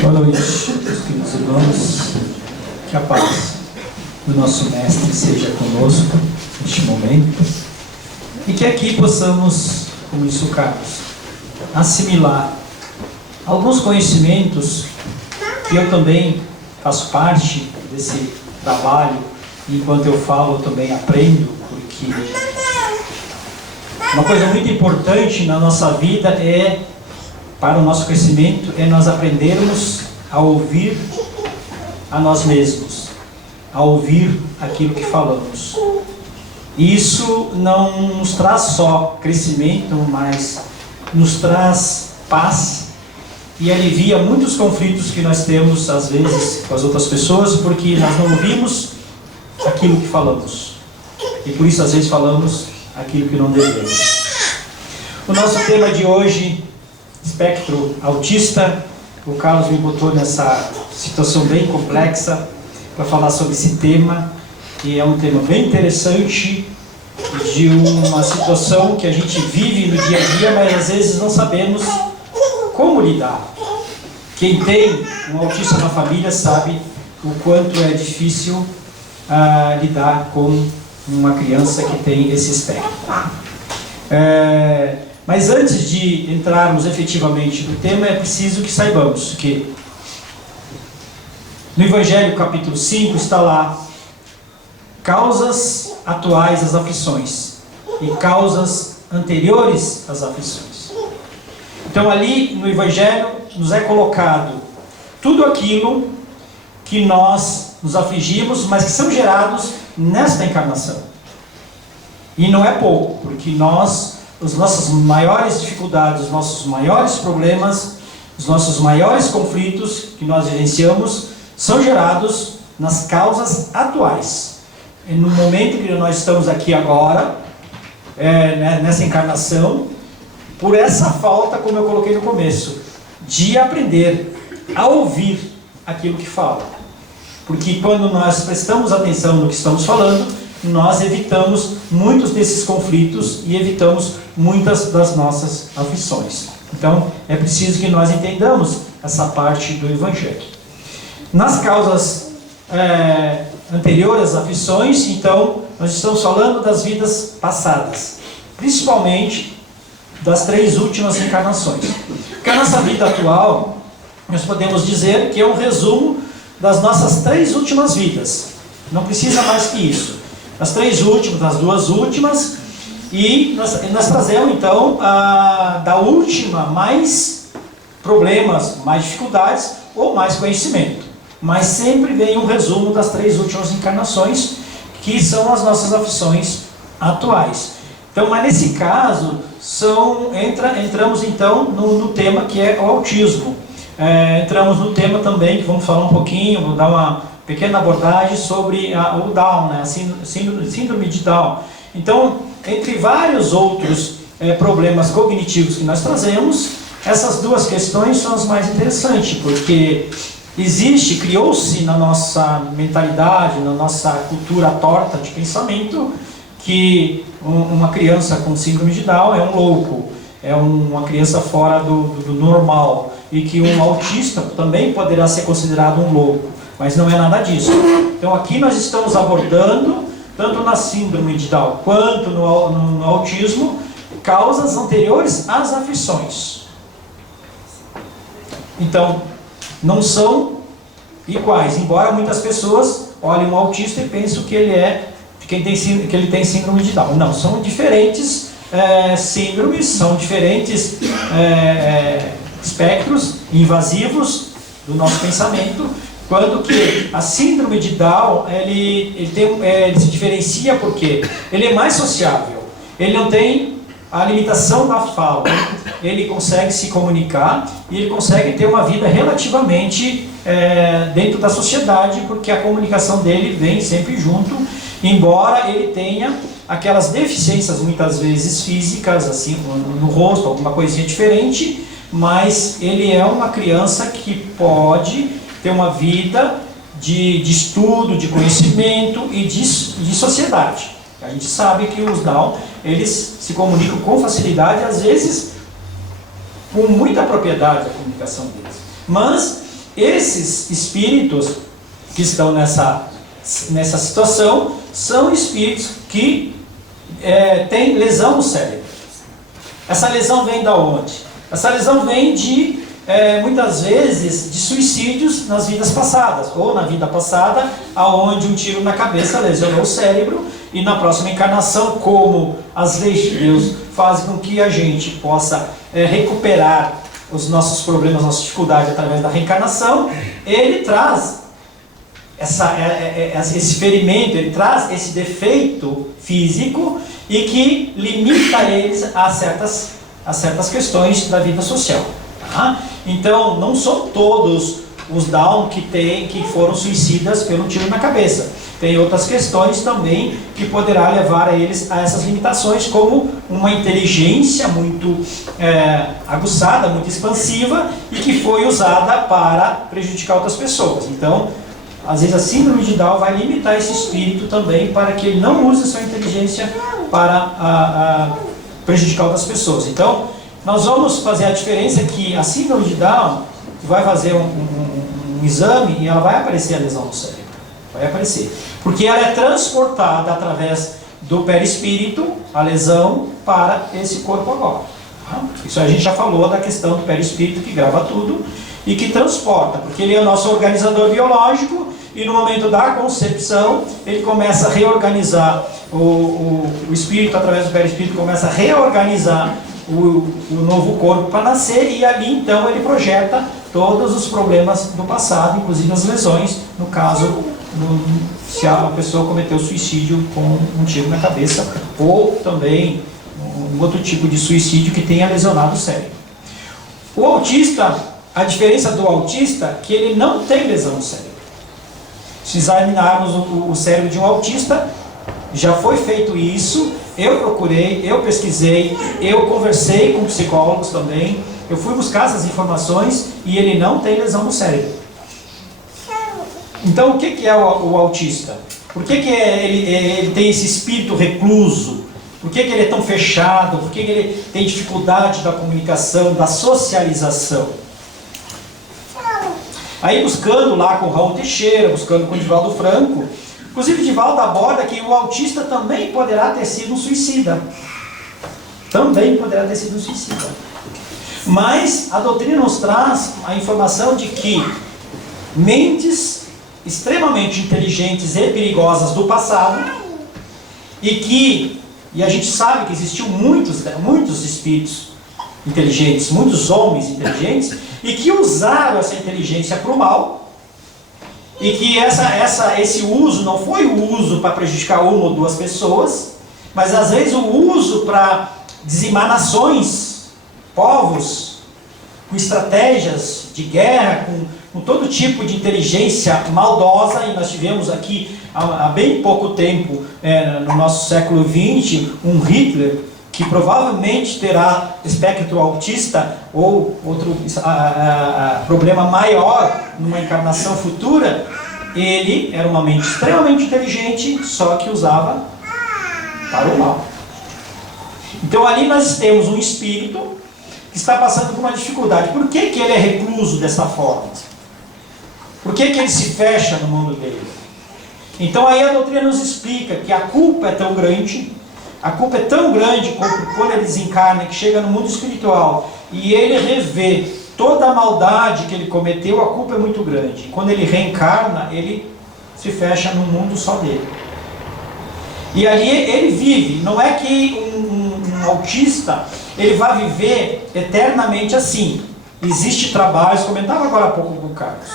Boa noite, meus queridos irmãos. Que a paz do nosso Mestre seja conosco neste momento e que aqui possamos, como disse o Carlos, assimilar alguns conhecimentos que eu também faço parte desse trabalho. Enquanto eu falo, eu também aprendo, porque uma coisa muito importante na nossa vida para o nosso crescimento, é nós aprendermos a ouvir a nós mesmos, a ouvir aquilo que falamos. Isso não nos traz só crescimento, mas nos traz paz e alivia muitos conflitos que nós temos, às vezes, com as outras pessoas, porque nós não ouvimos aquilo que falamos. E por isso, às vezes, falamos aquilo que não devemos. O nosso tema de hoje, espectro autista. O Carlos me botou nessa situação bem complexa para falar sobre esse tema, que é um tema bem interessante, de uma situação que a gente vive no dia a dia, mas às vezes não sabemos como lidar. Quem tem um autista na família sabe o quanto é difícil lidar com uma criança que tem esse espectro. Mas antes de entrarmos efetivamente no tema, é preciso que saibamos que no Evangelho capítulo 5 está lá causas atuais às aflições e causas anteriores às aflições. Então ali no Evangelho nos é colocado tudo aquilo que nós nos afligimos, mas que são gerados nesta encarnação. E não é pouco, porque as nossas maiores dificuldades, os nossos maiores problemas, os nossos maiores conflitos que nós vivenciamos são gerados nas causas atuais. E no momento que nós estamos aqui agora, nessa encarnação, por essa falta, como eu coloquei no começo, de aprender a ouvir aquilo que fala. Porque quando nós prestamos atenção no que estamos falando, nós evitamos muitos desses conflitos e evitamos muitas das nossas aflições. Então, é preciso que nós entendamos essa parte do Evangelho. Nas causas anteriores às aflições, então, nós estamos falando das vidas passadas, principalmente das 3 últimas encarnações. Porque a nossa vida atual, nós podemos dizer que é um resumo das nossas 3 últimas vidas. Não precisa mais que isso. As 3 últimas, das 2 últimas, e nós trazemos então da última mais problemas, mais dificuldades ou mais conhecimento. Mas sempre vem um resumo das 3 últimas encarnações, que são as nossas aflições atuais. Então, mas nesse caso, entramos então no tema que é o autismo. Entramos no tema também, que vamos falar um pouquinho, vou dar uma pequena abordagem sobre o Down, né? Síndrome de Down. Então, entre vários outros problemas cognitivos que nós trazemos, essas 2 questões são as mais interessantes, porque criou-se na nossa mentalidade, na nossa cultura torta de pensamento, que uma criança com síndrome de Down é um louco, é uma criança fora do normal, e que um autista também poderá ser considerado um louco. Mas não é nada disso. Então aqui nós estamos abordando, tanto na síndrome de Down quanto no autismo, causas anteriores às aflições. Então, não são iguais, embora muitas pessoas olhem um autista e pensem que ele tem síndrome de Down. Não, são diferentes síndromes, são diferentes espectros invasivos do nosso pensamento. Quando que a síndrome de Down, ele se diferencia porque ele é mais sociável, ele não tem a limitação da fala, ele consegue se comunicar e ele consegue ter uma vida relativamente dentro da sociedade, porque a comunicação dele vem sempre junto, embora ele tenha aquelas deficiências muitas vezes físicas, assim, no rosto, alguma coisinha diferente, mas ele é uma criança que pode ter uma vida de estudo, de conhecimento e de sociedade. A gente sabe que os Down, eles se comunicam com facilidade, às vezes com muita propriedade a comunicação deles. Mas esses espíritos que estão nessa situação são espíritos que têm lesão no cérebro. Essa lesão vem da onde? Essa lesão vem de, muitas vezes, de suicídios nas vidas passadas, ou na vida passada, aonde um tiro na cabeça lesionou o cérebro, e na próxima encarnação, como as leis de Deus fazem com que a gente possa recuperar os nossos problemas, nossas dificuldades através da reencarnação, ele traz esse ferimento, ele traz esse defeito físico e que limita eles a certas questões da vida social. Tá? Então, não são todos os Down que foram suicidas pelo tiro na cabeça. Tem outras questões também que poderá levar a eles a essas limitações, como uma inteligência muito aguçada, muito expansiva e que foi usada para prejudicar outras pessoas. Então, às vezes a síndrome de Down vai limitar esse espírito também para que ele não use sua inteligência para prejudicar outras pessoas. Então, nós vamos fazer a diferença que a síndrome de Down vai fazer um exame e ela vai aparecer a lesão no cérebro. Vai aparecer. Porque ela é transportada através do perispírito, a lesão, para esse corpo agora. Isso a gente já falou da questão do perispírito que grava tudo e que transporta, porque ele é o nosso organizador biológico e no momento da concepção ele começa a reorganizar, o espírito através do perispírito começa a reorganizar o novo corpo para nascer e ali então ele projeta todos os problemas do passado, inclusive as lesões, no caso, se a pessoa cometeu suicídio com um tiro na cabeça ou também um outro tipo de suicídio que tenha lesionado o cérebro. O autista, a diferença do autista é que ele não tem lesão no cérebro. Se examinarmos o cérebro de um autista, já foi feito isso, eu procurei, eu pesquisei, eu conversei com psicólogos também, eu fui buscar essas informações e ele não tem lesão no cérebro. Então o que é o autista? Por que ele tem esse espírito recluso? Por que ele é tão fechado? Por que ele tem dificuldade da comunicação, da socialização? Aí buscando lá com o Raul Teixeira, buscando com o Divaldo Franco, inclusive Divaldo aborda que o autista também poderá ter sido um suicida. Também poderá ter sido um suicida. Mas a doutrina nos traz a informação de que mentes extremamente inteligentes e perigosas do passado, e a gente sabe que existiam muitos espíritos inteligentes, muitos homens inteligentes, e que usaram essa inteligência para o mal, e que esse uso não foi o uso para prejudicar uma ou duas pessoas, mas às vezes o uso para dizimar nações, povos, com estratégias de guerra, com todo tipo de inteligência maldosa. E nós tivemos aqui há bem pouco tempo, no nosso século XX, um Hitler que provavelmente terá espectro autista ou outro problema maior numa encarnação futura. Ele era uma mente extremamente inteligente, só que usava para o mal. Então ali nós temos um espírito que está passando por uma dificuldade. Por que ele é recluso dessa forma? Por que ele se fecha no mundo dele? Então aí a doutrina nos explica que a culpa é tão grande, quando ele desencarna, que chega no mundo espiritual e ele revê toda a maldade que ele cometeu, a culpa é muito grande. Quando ele reencarna, ele se fecha num mundo só dele. E ali ele vive. Não é que um autista ele vai viver eternamente assim. Existem trabalhos, comentava agora há pouco com o Carlos,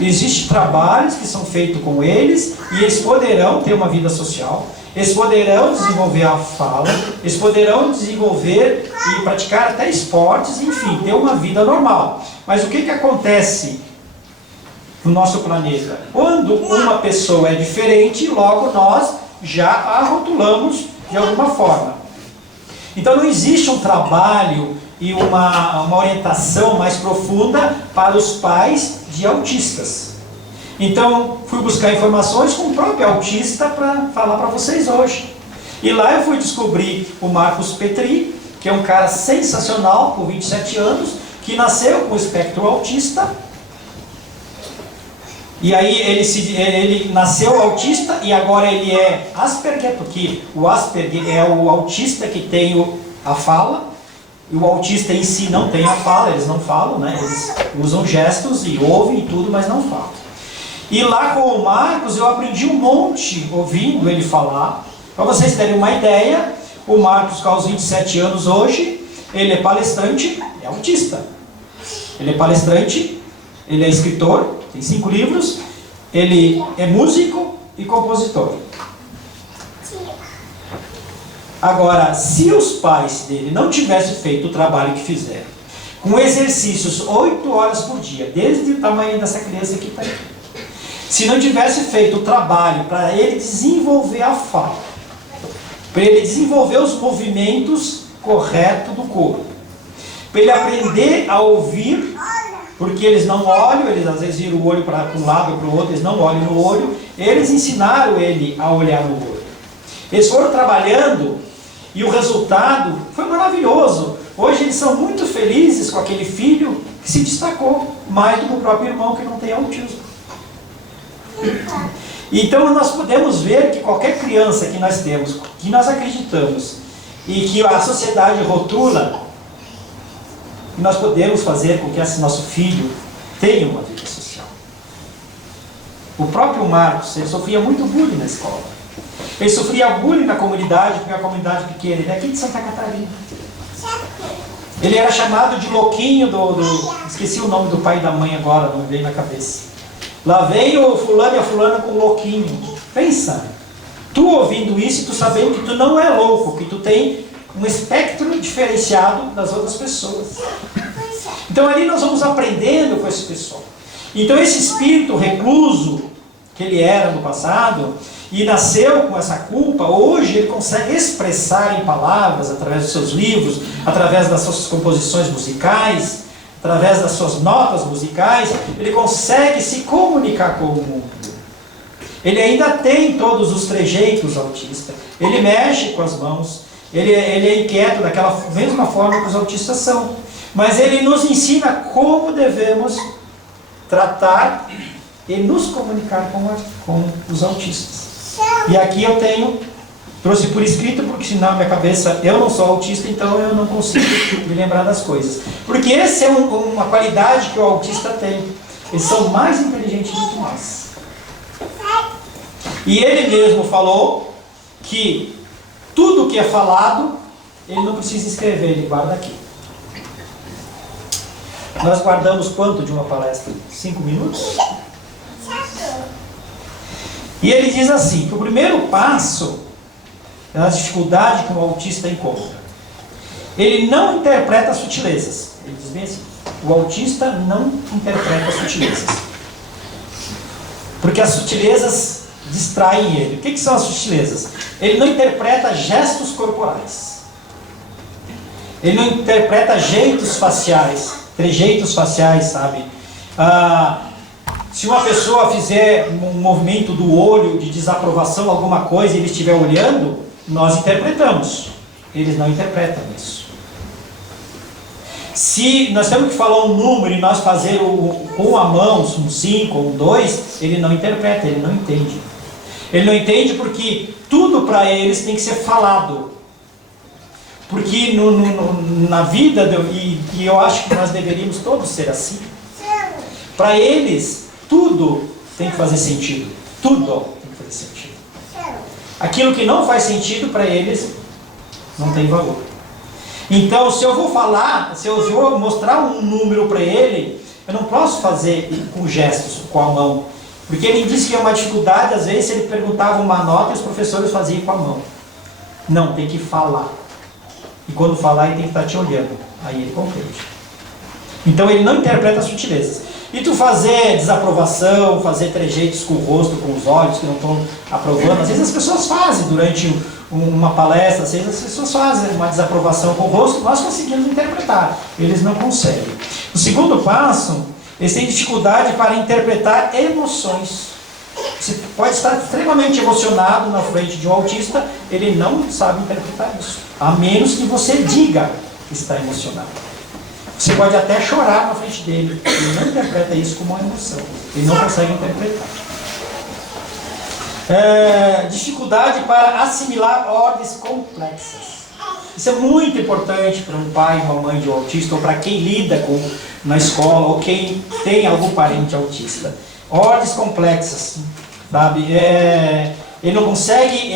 existem trabalhos que são feitos com eles e eles poderão ter uma vida social, eles poderão desenvolver a fala, eles poderão desenvolver e praticar até esportes, enfim, ter uma vida normal. Mas o que acontece no nosso planeta? Quando uma pessoa é diferente, logo nós já a rotulamos de alguma forma. Então não existe um trabalho e uma orientação mais profunda para os pais de autistas. Então fui buscar informações com o próprio autista para falar para vocês hoje. E lá eu fui descobrir o Marcos Petri, que é um cara sensacional, com 27 anos, que nasceu com espectro autista, E aí ele nasceu autista e agora ele é Asperger, porque o Asperger é o autista que tem a fala, e o autista em si não tem a fala, eles não falam, né? Eles usam gestos e ouvem e tudo, mas não falam. E lá com o Marcos eu aprendi um monte ouvindo ele falar. Para vocês terem uma ideia, o Marcos, com os 27 anos hoje, ele é palestrante, é autista. Ele é palestrante, ele é escritor, tem 5 livros, ele é músico e compositor. Agora, se os pais dele não tivessem feito o trabalho que fizeram, com exercícios 8 horas por dia, desde o tamanho dessa criança que está aqui, se não tivesse feito o trabalho para ele desenvolver a fala, para ele desenvolver os movimentos corretos do corpo, para ele aprender a ouvir, porque eles não olham, eles às vezes viram o olho para um lado ou para o outro, eles não olham no olho, eles ensinaram ele a olhar no olho. Eles foram trabalhando e o resultado foi maravilhoso. Hoje eles são muito felizes com aquele filho que se destacou mais do que o próprio irmão que não tem autismo. Então nós podemos ver que qualquer criança que nós temos, que nós acreditamos e que a sociedade rotula, que nós podemos fazer com que esse nosso filho tenha uma vida social. O próprio Marcos, ele sofria muito bullying na escola. Ele sofria bullying na comunidade, porque é uma comunidade pequena, ele é aqui de Santa Catarina. Ele era chamado de louquinho esqueci o nome do pai e da mãe agora, não me veio na cabeça. Lá vem o fulano e a fulana com louquinho. Pensa, tu ouvindo isso e tu sabendo que tu não é louco, que tu tem um espectro diferenciado das outras pessoas. Então ali nós vamos aprendendo com esse pessoal. Então esse espírito recluso que ele era no passado e nasceu com essa culpa, hoje ele consegue expressar em palavras, através dos seus livros, através das suas composições musicais, através das suas notas musicais, ele consegue se comunicar com o mundo. Ele ainda tem todos os trejeitos autistas, ele mexe com as mãos, ele é inquieto daquela mesma forma que os autistas são, mas ele nos ensina como devemos tratar e nos comunicar com os autistas. E aqui eu trouxe por escrito, porque senão na minha cabeça, eu não sou autista, então eu não consigo me lembrar das coisas. Porque essa é uma qualidade que o autista tem. Eles são mais inteligentes do que nós. E ele mesmo falou que tudo que é falado, ele não precisa escrever, ele guarda aqui. Nós guardamos quanto de uma palestra? 5 minutos? E ele diz assim, que o primeiro passo é a dificuldade que o autista encontra. Ele não interpreta sutilezas. Ele diz bem assim, o autista não interpreta sutilezas. Porque as sutilezas distraem ele. O que são as sutilezas? Ele não interpreta gestos corporais. Ele não interpreta jeitos faciais, trejeitos faciais, sabe? Se uma pessoa fizer um movimento do olho de desaprovação, alguma coisa, e ele estiver olhando, nós interpretamos. Eles não interpretam isso. Se nós temos que falar um número e nós fazer com a mão, um 5 ou um 2, ele não interpreta, ele não entende. Ele não entende porque tudo para eles tem que ser falado. Porque na vida, e eu acho que nós deveríamos todos ser assim, para eles, tudo tem que fazer sentido. Tudo tem que fazer sentido. Aquilo que não faz sentido para eles, não tem valor. Então, se eu vou falar, se eu vou mostrar um número para ele, eu não posso fazer com gestos, com a mão. Porque ele disse que é uma dificuldade, às vezes, ele perguntava uma nota e os professores faziam com a mão. Não, tem que falar. E quando falar, ele tem que estar te olhando. Aí ele compreende. Então, ele não interpreta as sutilezas. E tu fazer desaprovação, fazer trejeitos com o rosto, com os olhos, que não estão aprovando. Às vezes as pessoas fazem durante uma palestra, às vezes as pessoas fazem uma desaprovação com o rosto, nós conseguimos interpretar. Eles não conseguem. O segundo passo, eles têm dificuldade para interpretar emoções. Você pode estar extremamente emocionado na frente de um autista, ele não sabe interpretar isso. A menos que você diga que está emocionado. Você pode até chorar na frente dele. Ele não interpreta isso como uma emoção. Ele não consegue interpretar. Dificuldade para assimilar ordens complexas. Isso é muito importante para um pai e uma mãe de um autista, ou para quem lida na escola, ou quem tem algum parente autista. Ordens complexas, sabe? Ele não consegue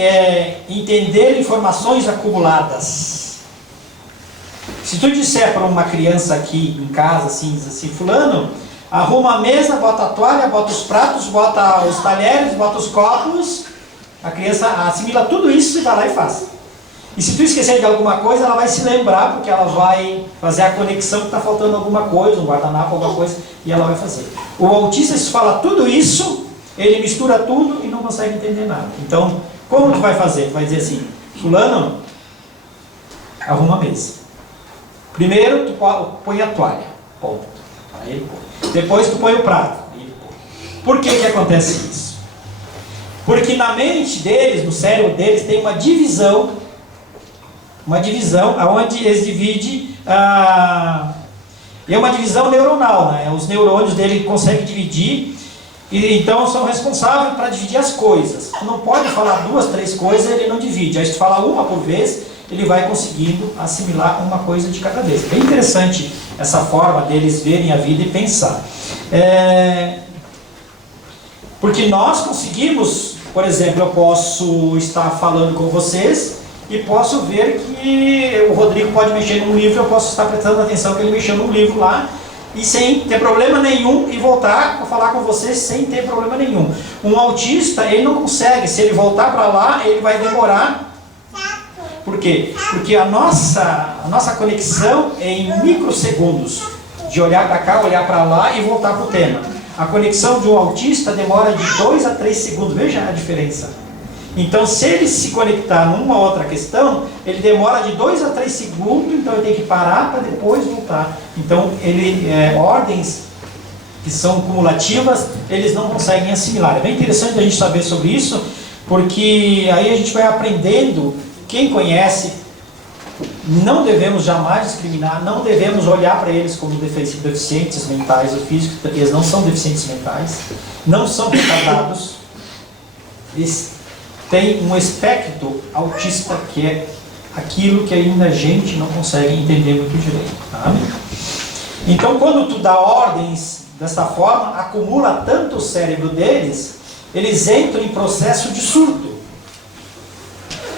entender informações acumuladas. Se tu disser para uma criança aqui em casa, assim, fulano, arruma a mesa, bota a toalha, bota os pratos, bota os talheres, bota os copos, a criança assimila tudo isso e vai lá e faz. E se tu esquecer de alguma coisa, ela vai se lembrar, porque ela vai fazer a conexão que está faltando alguma coisa, um guardanapo, alguma coisa, e ela vai fazer. O autista, se fala tudo isso, ele mistura tudo e não consegue entender nada. Então, como tu vai fazer? Tu vai dizer assim, fulano, arruma a mesa. Primeiro, tu põe a toalha. Ponto. Aí ele põe. Depois tu põe o prato. Aí ele põe. Por que que acontece isso? Porque na mente deles, no cérebro deles, tem uma divisão onde eles dividem, é uma divisão neuronal, né? Os neurônios dele conseguem dividir, e então são responsáveis para dividir as coisas. Tu não pode falar 2, 3 coisas, ele não divide. Aí se tu falar uma por vez, ele vai conseguindo assimilar uma coisa de cada vez. Bem interessante essa forma deles verem a vida e pensar. Porque nós conseguimos, por exemplo, eu posso estar falando com vocês e posso ver que o Rodrigo pode mexer num livro, eu posso estar prestando atenção que ele mexeu num livro lá, e sem ter problema nenhum, e voltar a falar com vocês sem ter problema nenhum. Um autista, ele não consegue, se ele voltar para lá, ele vai demorar. Por quê? Porque a nossa conexão é em microsegundos, de olhar para cá, olhar para lá e voltar para o tema. A conexão de um autista demora de 2 a 3 segundos, veja a diferença. Então, se ele se conectar numa outra questão, ele demora de 2 a 3 segundos, então ele tem que parar para depois voltar. Então, ordens que são cumulativas, eles não conseguem assimilar. É bem interessante a gente saber sobre isso, porque aí a gente vai aprendendo. Quem conhece, não devemos jamais discriminar, não devemos olhar para eles como deficientes mentais ou físicos, porque eles não são deficientes mentais, não são retardados. Eles têm um espectro autista, que é aquilo que ainda a gente não consegue entender muito direito. Tá? Então, quando tu dá ordens dessa forma, acumula tanto o cérebro deles, eles entram em processo de surto.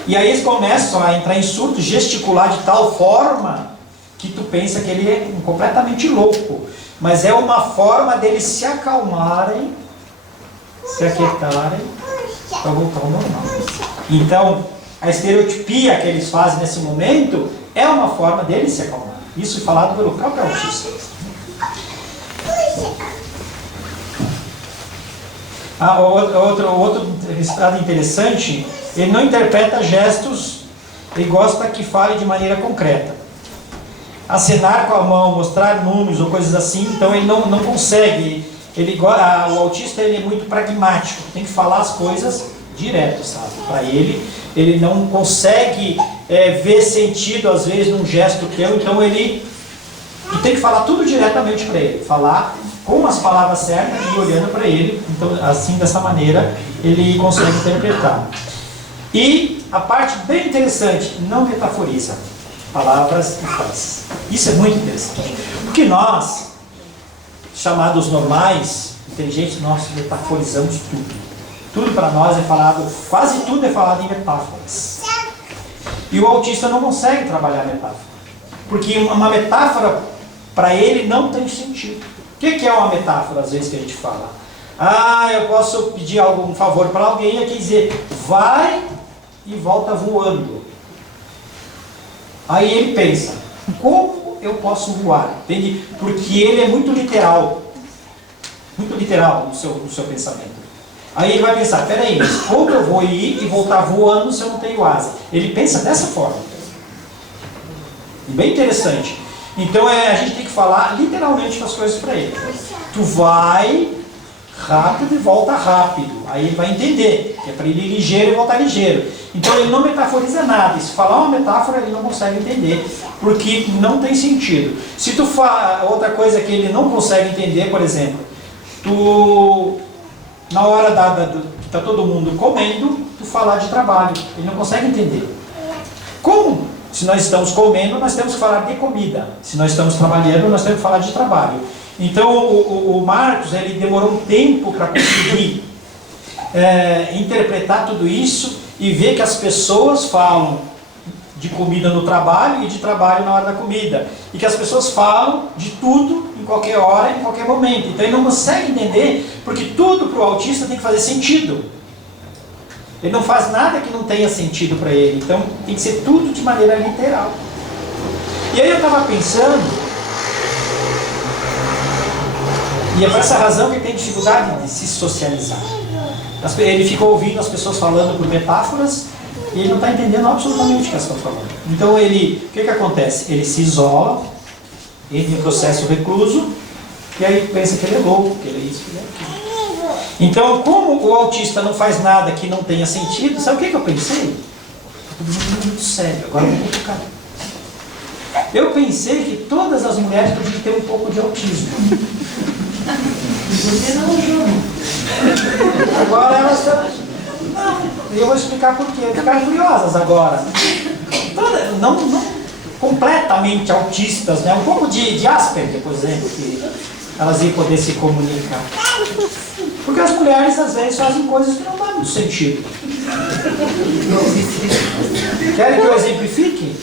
E aí eles começam a entrar em surto, gesticular de tal forma que tu pensa que ele é completamente louco. Mas é uma forma deles se acalmarem, se aquietarem, para voltar ao normal. Então, a estereotipia que eles fazem nesse momento é uma forma deles se acalmar. Isso falado pelo próprio autista. Outro resultado interessante, ele não interpreta gestos, ele gosta que fale de maneira concreta. Acenar com a mão, mostrar números ou coisas assim, então ele não consegue. O autista ele é muito pragmático, tem que falar as coisas direto, sabe? Para ele não consegue ver sentido às vezes num gesto teu, então tu tem que falar tudo diretamente para ele, falar com as palavras certas e olhando para ele, então assim, dessa maneira, ele consegue interpretar. E a parte bem interessante, não metaforiza palavras e frases. Isso é muito interessante, porque nós, chamados normais, inteligentes, nós metaforizamos tudo. Tudo para nós é falado, quase tudo é falado em metáforas. E o autista não consegue trabalhar metáfora, porque uma metáfora para ele não tem sentido. O que é uma metáfora, às vezes, que a gente fala? Eu posso pedir um favor para alguém e aqui dizer, vai e volta voando. Aí ele pensa, como eu posso voar? Entende? Porque ele é muito literal no seu pensamento. Aí ele vai pensar, peraí, mas como eu vou ir e voltar voando se eu não tenho asa? Ele pensa dessa forma. Bem interessante. Então a gente tem que falar literalmente as coisas para ele. Tu vai rápido e volta rápido. Aí ele vai entender que é para ele ir ligeiro e voltar ligeiro. Então ele não metaforiza nada. E se falar uma metáfora, ele não consegue entender, porque não tem sentido. Se tu fala outra coisa que ele não consegue entender, por exemplo, tu na hora que está todo mundo comendo, tu falar de trabalho, ele não consegue entender. Como? Se nós estamos comendo, nós temos que falar de comida. Se nós estamos trabalhando, nós temos que falar de trabalho. Então o Marcos, ele demorou um tempo para conseguir interpretar tudo isso e ver que as pessoas falam de comida no trabalho e de trabalho na hora da comida. E que as pessoas falam de tudo, em qualquer hora, em qualquer momento. Então ele não consegue entender, porque tudo para o autista tem que fazer sentido. Ele não faz nada que não tenha sentido para ele. Então tem que ser tudo de maneira literal. E aí eu estava pensando, e é por essa razão que ele tem dificuldade de se socializar. Ele fica ouvindo as pessoas falando por metáforas e ele não está entendendo absolutamente o que elas estão falando. Então o que acontece? Ele se isola, entra em processo recluso, e aí pensa que ele é louco, que ele é isso, que ele é aquilo. Então, como o autista não faz nada que não tenha sentido, sabe o que eu pensei? Muito sério, agora eu vou tocar. Eu pensei que todas as mulheres podiam ter um pouco de autismo. Você não julga. Agora elas estão... Não, eu vou explicar por quê. Ficaram curiosas agora. Não completamente autistas, né? Um pouco de Asperger, por exemplo, que elas iam poder se comunicar. Porque as mulheres às vezes fazem coisas que não dão muito sentido. Querem que eu exemplifique?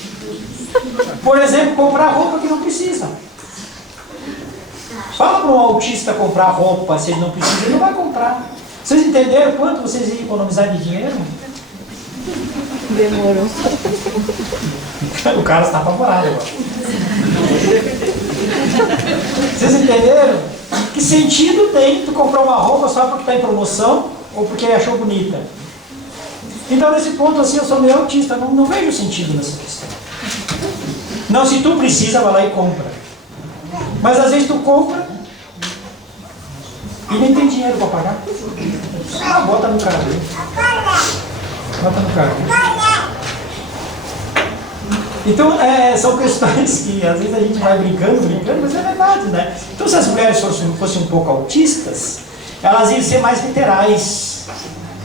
Por exemplo, comprar roupa que não precisa. Fala para um autista comprar roupa, se ele não precisa, ele não vai comprar. Vocês entenderam quanto vocês iam economizar de dinheiro? Demorou. O cara está apavorado agora. Vocês entenderam? Que sentido tem tu comprar uma roupa só porque está em promoção ou porque achou bonita? Então nesse ponto assim eu sou meio autista, não vejo sentido nessa questão. Não, se tu precisa, vai lá e compra. Mas às vezes tu compra e nem tem dinheiro para pagar. Bota no carro. Bota no carro. Então são questões que às vezes a gente vai brincando, mas é verdade, né? Então se as mulheres fossem um pouco autistas, elas iam ser mais literais.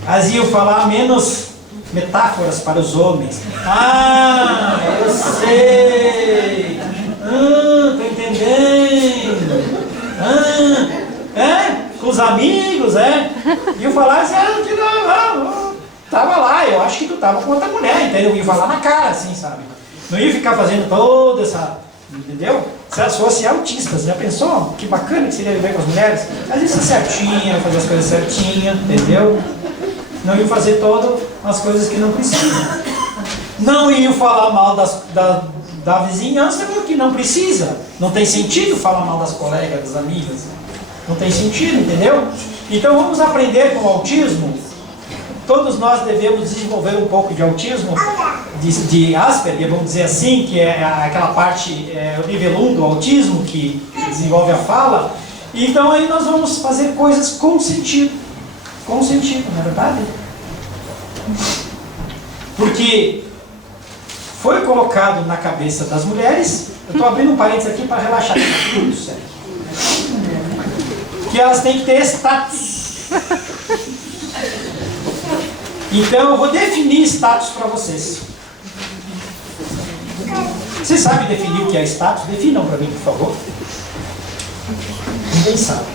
Elas iam falar menos metáforas para os homens. Ah, eu sei. Tô entendendo. Com os amigos, iam falar assim, tava lá, eu acho que tu tava com outra mulher, entendeu? Eu ia falar na cara, assim, sabe? Não ia ficar fazendo toda essa, entendeu? Se elas fossem autistas, já pensou? Que bacana que seria viver com as mulheres? Às vezes certinha, fazer as coisas certinhas, entendeu? Não iam fazer todas as coisas que não precisam. Não iam falar mal da vizinhança, porque não precisa. Não tem sentido falar mal das colegas, das amigas. Não tem sentido, entendeu? Então vamos aprender com o autismo. Todos nós devemos desenvolver um pouco de autismo, de Asperger, vamos dizer assim, que é aquela parte, o nível 1 do autismo, que desenvolve a fala. Então aí nós vamos fazer coisas com sentido. Com sentido, não é verdade? Porque foi colocado na cabeça das mulheres, eu estou abrindo um parênteses aqui para relaxar, tudo certo, que elas têm que ter status. Então eu vou definir status para vocês. Vocês sabem definir o que é status? Definam para mim, por favor. Ninguém sabe.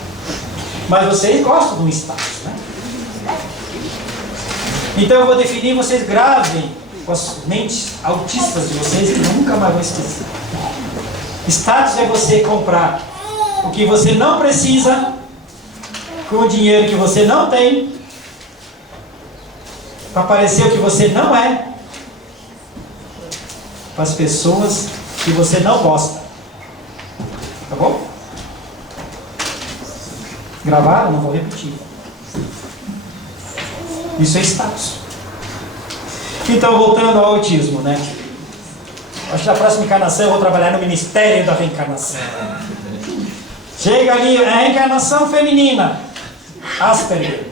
Mas vocês gostam do status, né? Então eu vou definir, vocês gravem com as mentes autistas de vocês que nunca mais vão esquecer. Status é você comprar o que você não precisa com o dinheiro que você não tem para parecer o que você não é para as pessoas que você não gosta. Tá bom? Gravaram? Não vou repetir. Isso é status. Então, voltando ao autismo, né? Acho que na próxima encarnação eu vou trabalhar no Ministério da Reencarnação. Chega ali, é a reencarnação feminina. Asperger.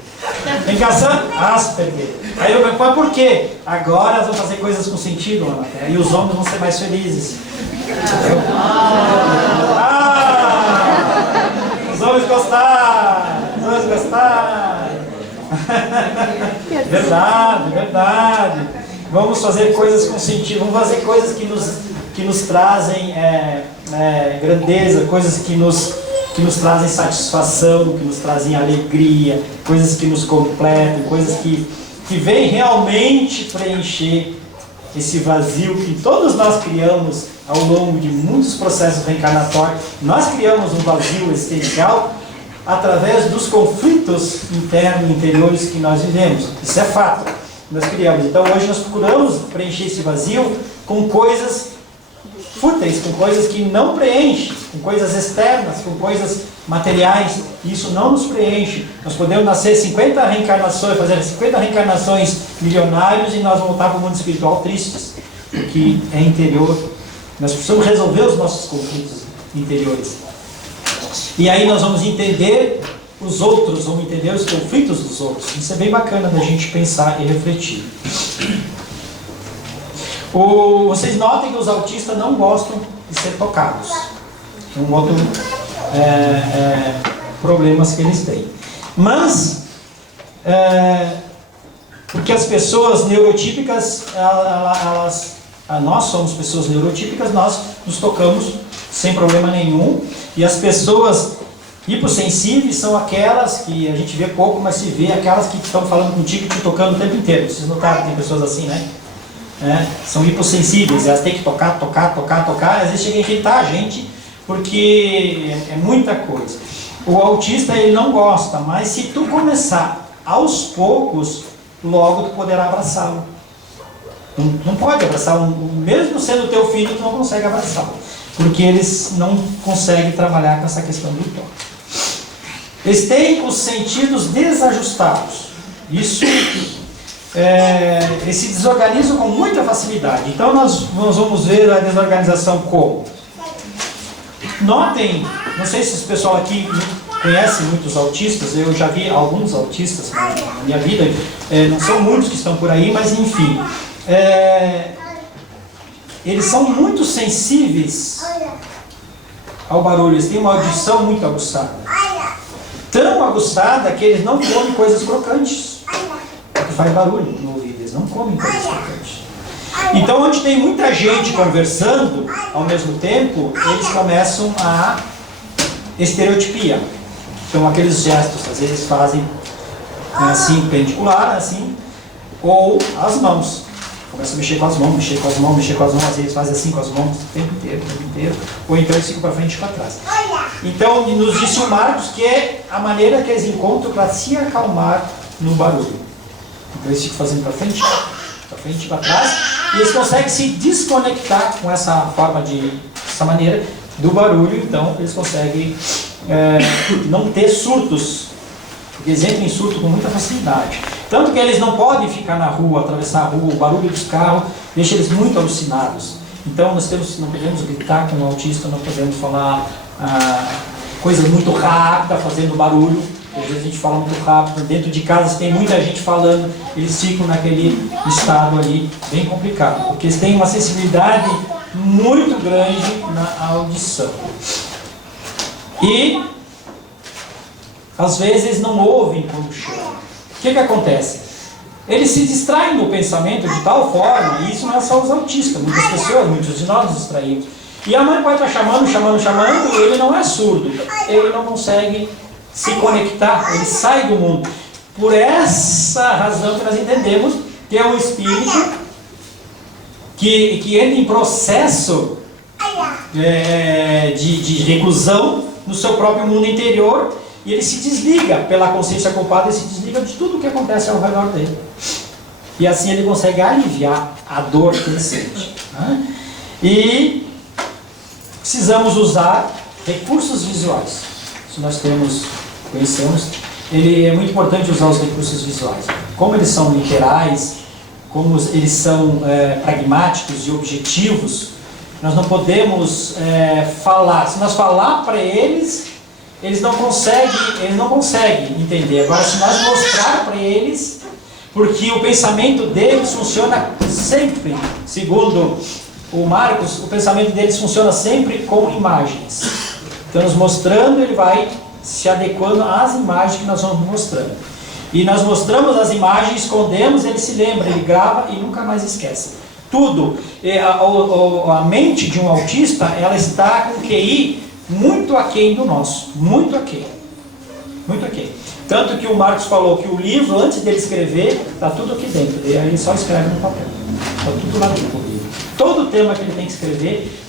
Tem caçando? Asperger. Aí eu pergunto, mas por quê? Agora elas vão fazer coisas com sentido lá na Terra. E os homens vão ser mais felizes. Os homens gostaram. Os homens gostaram. Verdade, verdade. Vamos fazer coisas com sentido. Vamos fazer coisas que nos trazem grandeza, coisas que nos trazem satisfação, que nos trazem alegria, coisas que nos completam, coisas que vêm realmente preencher esse vazio que todos nós criamos ao longo de muitos processos reencarnatórios. Nós criamos um vazio existencial através dos conflitos internos e interiores que nós vivemos. Isso é fato. Nós criamos. Então hoje nós procuramos preencher esse vazio com coisas fúteis, com coisas que não preenchem, com coisas externas, com coisas materiais. Isso não nos preenche. Nós podemos nascer 50 reencarnações, fazer 50 reencarnações milionários e nós voltar para o mundo espiritual tristes, porque é interior. Nós precisamos resolver os nossos conflitos interiores. E aí nós vamos entender os outros, vamos entender os conflitos dos outros. Isso é bem bacana da gente pensar e refletir. Vocês notem que os autistas não gostam de ser tocados. É um outro problemas que eles têm. Mas, porque as pessoas neurotípicas, nós somos pessoas neurotípicas, nós nos tocamos sem problema nenhum. E as pessoas hipossensíveis são aquelas que a gente vê pouco, mas se vê aquelas que estão falando contigo e te tocando o tempo inteiro. Vocês notaram que tem pessoas assim, né? São hipossensíveis, elas têm que tocar, às vezes chega a irritar a gente, porque é muita coisa. O autista ele não gosta, mas se tu começar aos poucos, logo tu poderá abraçá-lo. Não pode abraçar, mesmo sendo teu filho, tu não consegue abraçá-lo, porque eles não conseguem trabalhar com essa questão do toque. Eles têm os sentidos desajustados. Isso eles se desorganizam com muita facilidade. Então nós vamos ver a desorganização como? Notem, não sei se esse pessoal aqui conhece muitos autistas, eu já vi alguns autistas na minha vida, não são muitos que estão por aí, mas enfim, eles são muito sensíveis ao barulho, eles têm uma audição muito aguçada, tão aguçada que eles não comem coisas crocantes, porque faz barulho no ouvido, eles não comem coisas crocantes. Então, onde tem muita gente conversando ao mesmo tempo, eles começam a estereotipia. Então, aqueles gestos, às vezes fazem assim, perpendicular, assim, ou as mãos. Começam a mexer com as mãos, às vezes fazem assim com as mãos o tempo inteiro, ou então eles ficam para frente e para trás. Então, nos disse o Marcos que é a maneira que eles encontram para se acalmar no barulho. Então, eles ficam fazendo para frente e para trás, e eles conseguem se desconectar com essa maneira do barulho. Então eles conseguem não ter surtos, porque eles entram em surto com muita facilidade. Tanto que eles não podem ficar na rua, atravessar a rua, o barulho dos carros deixa eles muito alucinados. Então não podemos gritar com o autista, não podemos falar coisas muito rápidas, fazendo barulho. Às vezes a gente fala muito rápido, dentro de casa se tem muita gente falando, eles ficam naquele estado ali bem complicado, porque eles têm uma sensibilidade muito grande na audição. E às vezes eles não ouvem quando chamam. O que acontece? Eles se distraem do pensamento de tal forma, e isso não é só os autistas, muitas pessoas, muitos de nós nos distraímos. E a mãe pode estar chamando, e ele não é surdo, ele não consegue se conectar, ele sai do mundo. Por essa razão que nós entendemos que é um espírito que entra em processo de reclusão no seu próprio mundo interior, e ele se desliga pela consciência culpada, ele se desliga de tudo o que acontece ao redor dele. E assim ele consegue aliviar a dor que ele sente. E precisamos usar recursos visuais. Se nós conhecemos, é muito importante usar os recursos visuais. Como eles são literais, como eles são pragmáticos e objetivos, nós não podemos falar. Se nós falar para eles, eles não conseguem entender. Agora, se nós mostrar para eles, porque o pensamento deles funciona sempre, segundo o Marcos, o pensamento deles funciona sempre com imagens. Então, nos mostrando, ele vai se adequando às imagens que nós vamos mostrando. E nós mostramos as imagens, escondemos, ele se lembra, ele grava e nunca mais esquece. Tudo. A mente de um autista, ela está com QI muito aquém do nosso. Muito aquém. Muito aquém. Tanto que o Marcos falou que o livro, antes dele escrever, está tudo aqui dentro. E aí ele só escreve no papel. Está tudo lá dentro do livro. Todo o tema que ele tem que escrever,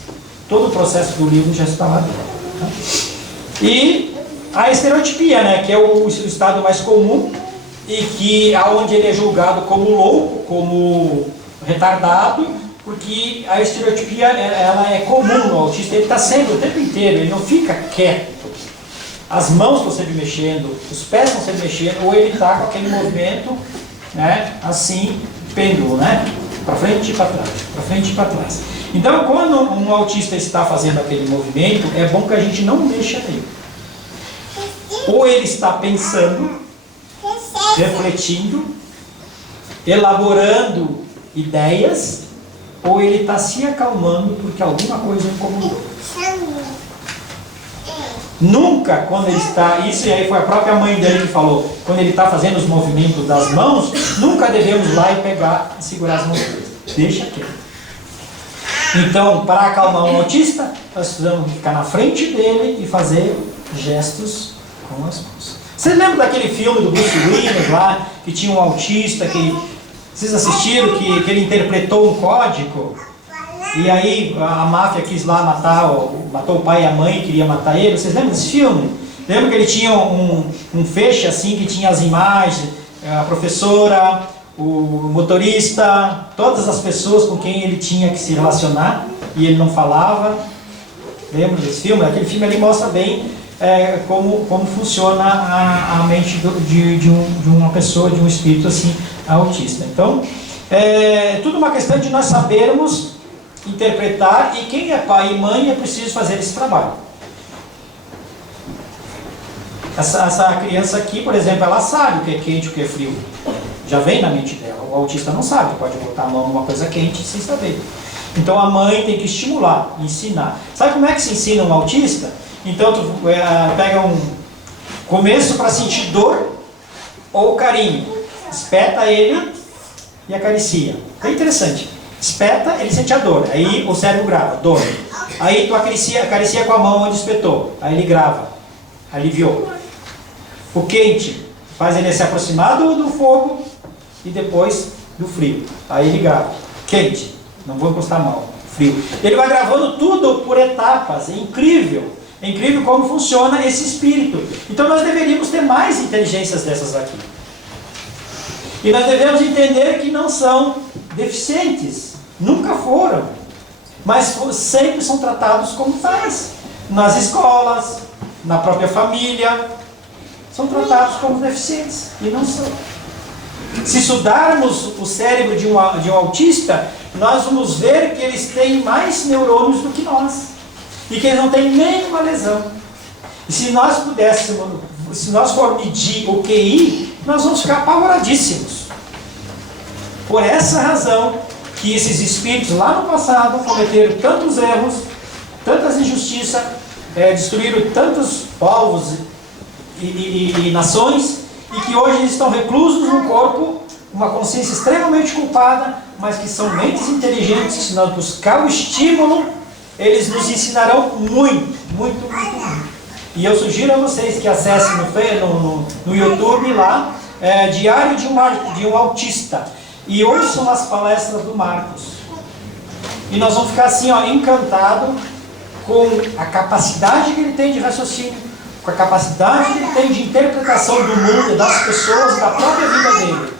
todo o processo do livro já está lá dentro. Tá? E a estereotipia, né, que é o estado mais comum e que aonde ele é julgado como louco, como retardado, porque a estereotipia ela é comum no autista. Ele está sempre o tempo inteiro, ele não fica quieto. As mãos estão sempre mexendo, os pés estão sempre mexendo, ou ele está com aquele movimento, né, assim, pêndulo, né, para frente e para trás, para frente e para trás. Então, quando um autista está fazendo aquele movimento, é bom que a gente não mexa nele. Ou ele está pensando, refletindo, elaborando ideias, ou ele está se acalmando porque alguma coisa incomodou. Nunca, quando ele está, isso aí foi a própria mãe dele que falou, quando ele está fazendo os movimentos das mãos, nunca devemos ir lá e pegar e segurar as mãos dele. Deixa quieto. Então, para acalmar um autista, nós precisamos ficar na frente dele e fazer gestos com as mãos. Vocês lembram daquele filme do Bruce Willis lá, que tinha um autista, que vocês assistiram, que ele interpretou um código? E aí a máfia quis lá matou o pai e a mãe, queria matar ele. Vocês lembram desse filme? Lembra que ele tinha um feixe assim, que tinha as imagens, a professora, o motorista, todas as pessoas com quem ele tinha que se relacionar, e ele não falava. Lembra desse filme? Aquele filme ali mostra bem como funciona a mente de uma pessoa, de um espírito assim, autista. Então, é tudo uma questão de nós sabermos interpretar, e quem é pai e mãe é preciso fazer esse trabalho. Essa criança aqui, por exemplo, ela sabe o que é quente e o que é frio. Já vem na mente dela. O autista não sabe, pode botar a mão numa coisa quente sem saber. Então a mãe tem que estimular, ensinar. Sabe como é que se ensina um autista? Então tu pega um começo para sentir dor ou carinho. Espeta ele e acaricia. É interessante. Espeta, ele sente a dor. Aí o cérebro grava, dor. Aí tu acaricia com a mão onde espetou. Aí ele grava. Aliviou. O quente faz ele se aproximar do fogo e depois do frio. Aí ele grava. Quente. Não vou encostar a mão. Frio. Ele vai gravando tudo por etapas. É incrível. É incrível como funciona esse espírito. Então nós deveríamos ter mais inteligências dessas aqui. E nós devemos entender que não são deficientes. Nunca foram. Mas sempre são tratados como tais. Nas escolas, na própria família, são tratados como deficientes. E não são. Se estudarmos o cérebro de um autista, nós vamos ver que eles têm mais neurônios do que nós. E que eles não têm nenhuma lesão. E se nós formos medir o QI, nós vamos ficar apavoradíssimos. Por essa razão que esses espíritos lá no passado cometeram tantos erros, tantas injustiças, destruíram tantos povos e nações, e que hoje eles estão reclusos num corpo, uma consciência extremamente culpada, mas que são mentes inteligentes, que se nós buscar o estímulo, eles nos ensinarão muito, muito, muito, muito. E eu sugiro a vocês que acessem no YouTube lá, Diário de um Autista, e ouçam as palestras do Marcos. E nós vamos ficar assim, encantado com a capacidade que ele tem de raciocínio, com a capacidade que ele tem de interpretação do mundo, das pessoas, da própria vida dele.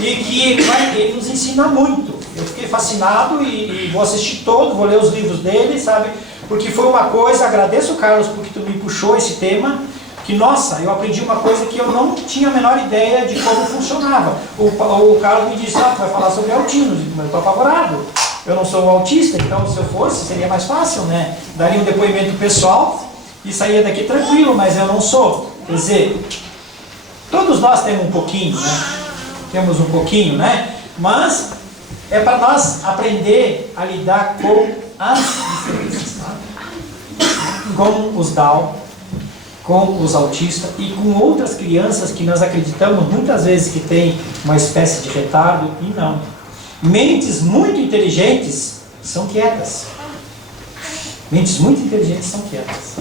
E que ele nos ensina muito. Eu fiquei fascinado e vou assistir todo, vou ler os livros dele, sabe? Porque foi uma coisa, agradeço, Carlos, porque tu me puxou esse tema, que, nossa, eu aprendi uma coisa que eu não tinha a menor ideia de como funcionava. O Carlos me disse, tu vai falar sobre autismo, mas eu estou apavorado. Eu não sou autista, então se eu fosse, seria mais fácil, né? Daria um depoimento pessoal e saía daqui tranquilo, mas eu não sou. Quer dizer, todos nós temos um pouquinho, né? Temos um pouquinho, né? Mas é para nós aprender a lidar com as diferenças, tá? Com os Down, com os autistas e com outras crianças que nós acreditamos muitas vezes que tem uma espécie de retardo, e não. Mentes muito inteligentes são quietas. Mentes muito inteligentes são quietas.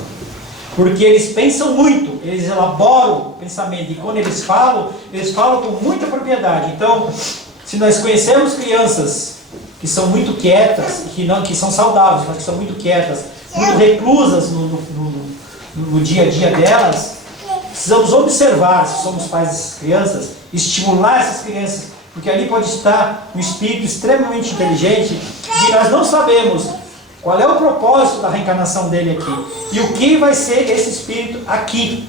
Porque eles pensam muito, eles elaboram o pensamento, e quando eles falam com muita propriedade. Então, se nós conhecemos crianças que são muito quietas, que são saudáveis, mas que são muito quietas, muito reclusas no dia a dia delas, precisamos observar, se somos pais dessas crianças, estimular essas crianças, porque ali pode estar um espírito extremamente inteligente, e nós não sabemos qual é o propósito da reencarnação dele aqui, e o que vai ser esse espírito aqui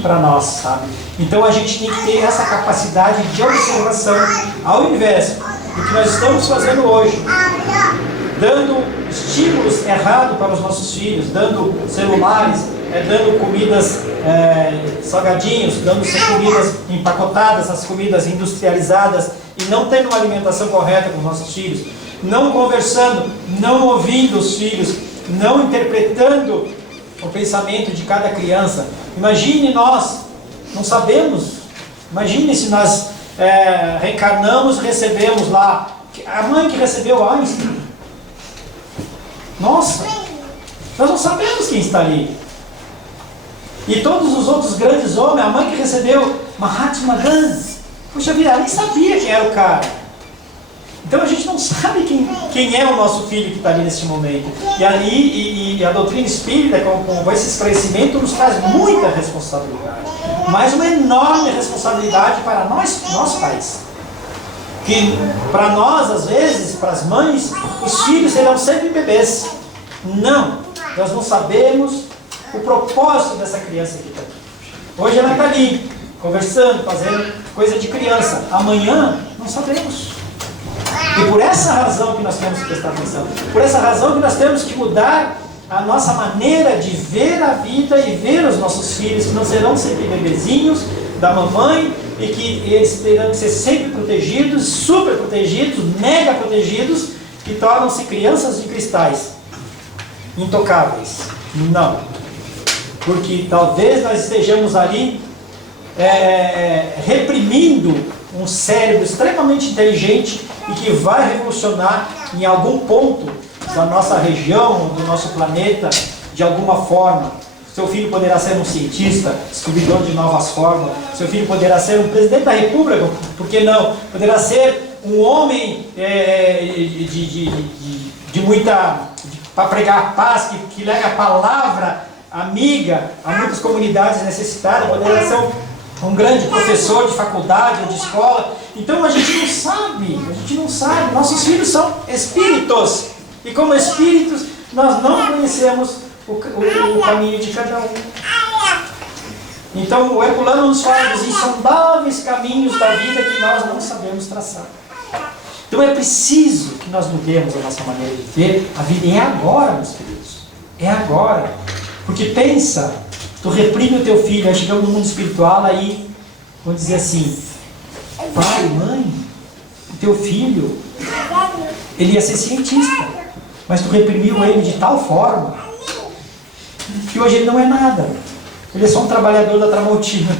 para nós, sabe? Então a gente tem que ter essa capacidade de observação, ao invés do que nós estamos fazendo hoje, dando estímulos errados para os nossos filhos, dando celulares, dando comidas, salgadinhos, dando comidas empacotadas, as comidas industrializadas, e não tendo uma alimentação correta com os nossos filhos, não conversando, não ouvindo os filhos, não interpretando o pensamento de cada criança. Imagine nós, não sabemos, imagine se nós reencarnamos, recebemos lá, a mãe que recebeu Einstein. Nossa, nós não sabemos quem está ali. E todos os outros grandes homens, a mãe que recebeu Mahatma Gandhi, puxa vida, ela nem sabia quem era o cara. Então a gente não sabe quem é o nosso filho que está ali nesse momento. E a doutrina espírita, com esse esclarecimento, nos traz muita responsabilidade. Mas uma enorme responsabilidade para nós pais. Que para nós, às vezes, para as mães, os filhos serão sempre bebês. Não, nós não sabemos o propósito dessa criança que está aqui. Hoje ela está ali, conversando, fazendo coisa de criança. Amanhã, não sabemos. E por essa razão que nós temos que prestar atenção. Por essa razão que nós temos que mudar a nossa maneira de ver a vida e ver os nossos filhos, que não serão sempre bebezinhos da mamãe, e que eles terão que ser sempre protegidos, super protegidos, mega protegidos, que tornam-se crianças de cristais, intocáveis. Não. Porque talvez nós estejamos ali reprimindo um cérebro extremamente inteligente e que vai revolucionar em algum ponto da nossa região, do nosso planeta, de alguma forma. Seu filho poderá ser um cientista, descobridor de novas formas. Seu filho poderá ser um presidente da república, por que não? Poderá ser um homem de muita... para pregar a paz, que leva a palavra amiga a muitas comunidades necessitadas. Poderá ser um grande professor de faculdade ou de escola. Então a gente não sabe. Nossos filhos são espíritos. E como espíritos, nós não conhecemos o caminho de cada um. Então o Herculano nos fala dos insondáveis caminhos da vida que nós não sabemos traçar. Então é preciso que nós mudemos a nossa maneira de ver a vida. E é agora, meus queridos. É agora. Porque pensa, tu reprime o teu filho, aí chegamos no mundo espiritual, aí vamos dizer assim, pai, mãe, o teu filho, ele ia ser cientista, mas tu reprimiu ele de tal forma que hoje ele não é nada. Ele é só um trabalhador da Tramontina.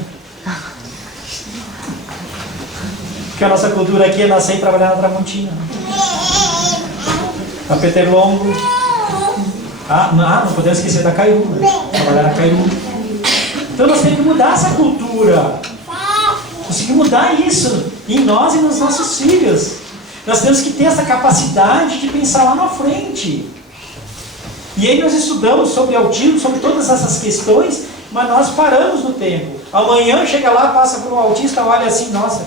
Porque a nossa cultura aqui é nascer e trabalhar na Tramontina. A Peter Longo. Não podemos esquecer da Cairu, né? Trabalhar na Cairu. Então nós temos que mudar essa cultura. Nós temos que mudar isso em nós e nos nossos filhos. Nós temos que ter essa capacidade de pensar lá na frente. E aí nós estudamos sobre autismo, sobre todas essas questões, mas nós paramos no tempo. Amanhã chega lá, passa por um autista, olha assim, nossa,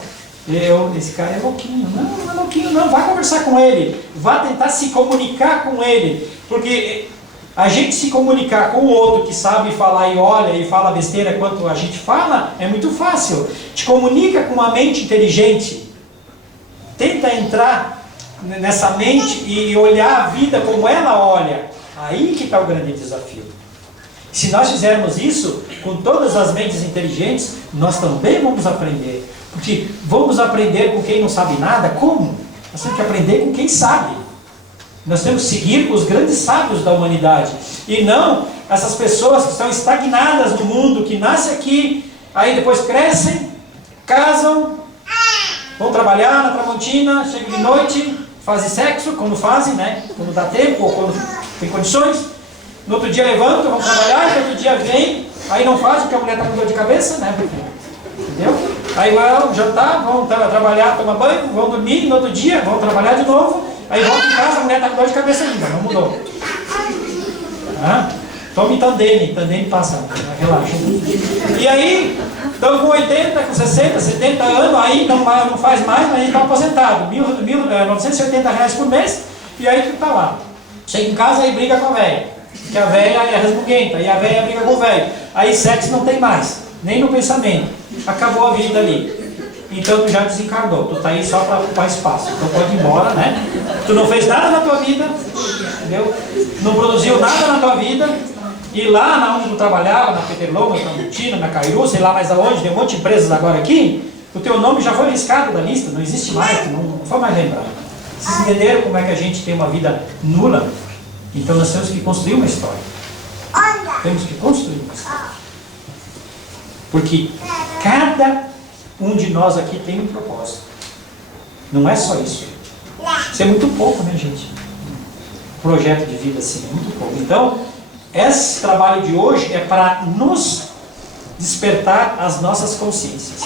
esse cara é louquinho. Não é louquinho não, vai conversar com ele, vai tentar se comunicar com ele, porque a gente se comunicar com o outro que sabe falar e olha e fala besteira quanto a gente fala, é muito fácil. Te comunica com uma mente inteligente, tenta entrar nessa mente e olhar a vida como ela olha. Aí que está o grande desafio. Se nós fizermos isso com todas as mentes inteligentes, nós também vamos aprender. Porque vamos aprender com quem não sabe nada? Como? Nós temos que aprender com quem sabe. Nós temos que seguir os grandes sábios da humanidade. E não essas pessoas que estão estagnadas no mundo, que nascem aqui, aí depois crescem, casam, vão trabalhar na Tramontina, chegam de noite, fazem sexo, quando fazem, né? Quando dá tempo ou quando tem condições. No outro dia levantam, vão trabalhar, e no outro dia vem, aí não fazem porque a mulher está com dor de cabeça, né? Entendeu? Aí vão jantar, vão trabalhar, tomar banho, vão dormir, no outro dia vão trabalhar de novo, aí voltam em casa, a mulher está com dor de cabeça ainda, não mudou. Tome Tandem passa, relaxa. E aí, estão com 80, com 60, 70 anos, aí não faz mais, mas está aposentado, R$980 por mês, e aí tu está lá. Chega em casa e briga com a velha, que a velha é resmunguenta, e a velha briga com o velho. Aí sexo não tem mais, nem no pensamento. Acabou a vida ali. Então tu já desencarnou, tu está aí só para ocupar espaço. Então pode ir embora, né? Tu não fez nada na tua vida, entendeu? Não produziu nada na tua vida. E lá na onde tu trabalhava, na Peterloma, na Tramontina, na Cairu, sei lá mais aonde, tem um monte de empresas agora aqui, o teu nome já foi riscado da lista, não existe mais, não foi mais lembrado. Vocês entenderam como é que a gente tem uma vida nula? Então nós temos que construir uma história. Temos que construir uma história. Porque cada um de nós aqui tem um propósito. Não é só isso. Isso é muito pouco, né, gente? Projeto de vida assim, é muito pouco. Então, esse trabalho de hoje é para nos despertar as nossas consciências.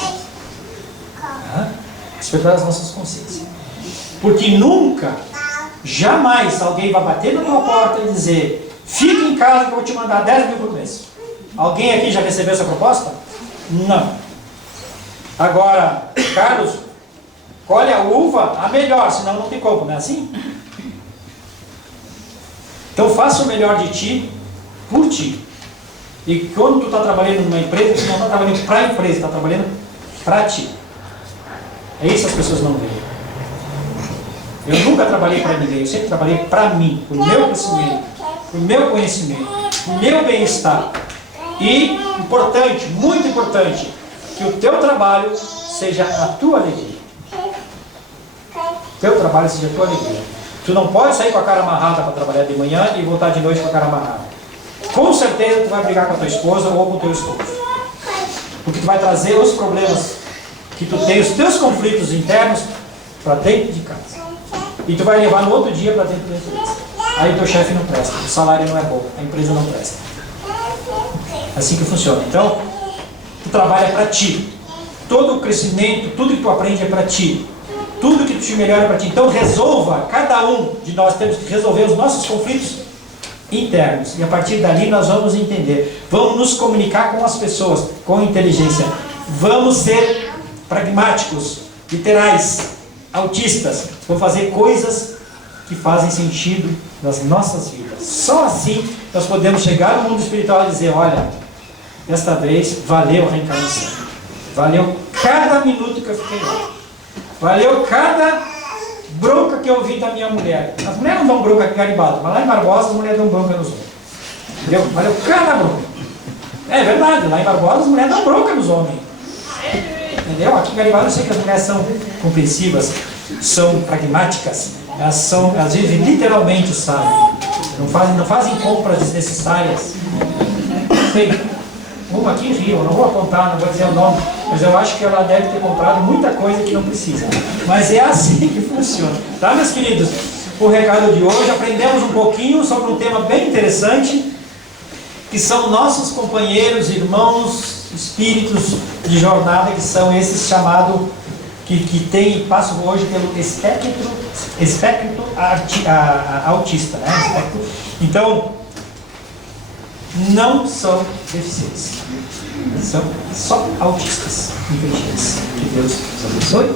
Despertar as nossas consciências. Porque nunca, jamais alguém vai bater na tua porta e dizer: fique em casa que eu vou te mandar 10 mil por mês. Alguém aqui já recebeu essa proposta? Não. Agora, Carlos, colhe a uva, a melhor, senão não tem como, não é assim? Então faça o melhor de ti, por ti. E quando tu está trabalhando numa empresa, tu não está trabalhando para a empresa, está trabalhando para ti. É isso que as pessoas não veem. Eu nunca trabalhei para ninguém, eu sempre trabalhei para mim, para o meu crescimento, para o meu conhecimento, para o meu bem-estar. E, importante, muito importante, que o teu trabalho seja a tua alegria. O teu trabalho seja a tua alegria. Tu não pode sair com a cara amarrada para trabalhar de manhã e voltar de noite com a cara amarrada. Com certeza tu vai brigar com a tua esposa ou com o teu esposo. Porque tu vai trazer os problemas que tu tem, os teus conflitos internos, para dentro de casa. E tu vai levar no outro dia para dentro da empresa. Aí o teu chefe não presta, o salário não é bom, a empresa não presta. É assim que funciona. Então, tu trabalha para ti. Todo o crescimento, tudo que tu aprende é para ti. Tudo que tu te melhora é para ti. Então resolva, cada um de nós temos que resolver os nossos conflitos internos. E a partir dali nós vamos entender. Vamos nos comunicar com as pessoas, com inteligência. Vamos ser pragmáticos, literais, autistas. Vamos fazer coisas que fazem sentido nas nossas vidas. Só assim nós podemos chegar no mundo espiritual e dizer: olha, desta vez valeu a reencarnação. Valeu cada minuto que eu fiquei lá. Valeu cada bronca que eu ouvi da minha mulher. As mulheres não dão bronca aqui em Garibaldi, mas lá em Barbosa as mulheres dão bronca nos homens. Entendeu? Valeu cada bronca. É verdade, lá em Barbosa as mulheres dão bronca nos homens. Entendeu? Aqui em Garibaldi eu sei que as mulheres são compreensivas, são pragmáticas, elas vivem literalmente, sabe? Não fazem compras desnecessárias. Sei. Uma aqui em Rio, eu não vou apontar, não vou dizer o nome, mas eu acho que ela deve ter comprado muita coisa que não precisa. Mas é assim que funciona. Tá, meus queridos? O recado de hoje, aprendemos um pouquinho sobre um tema bem interessante, que são nossos companheiros, irmãos, espíritos de jornada, que são esses chamados, que tem, passam hoje pelo espectro autista, né? Então, não são deficientes, são só autistas inteligentes. Que Deus os abençoe.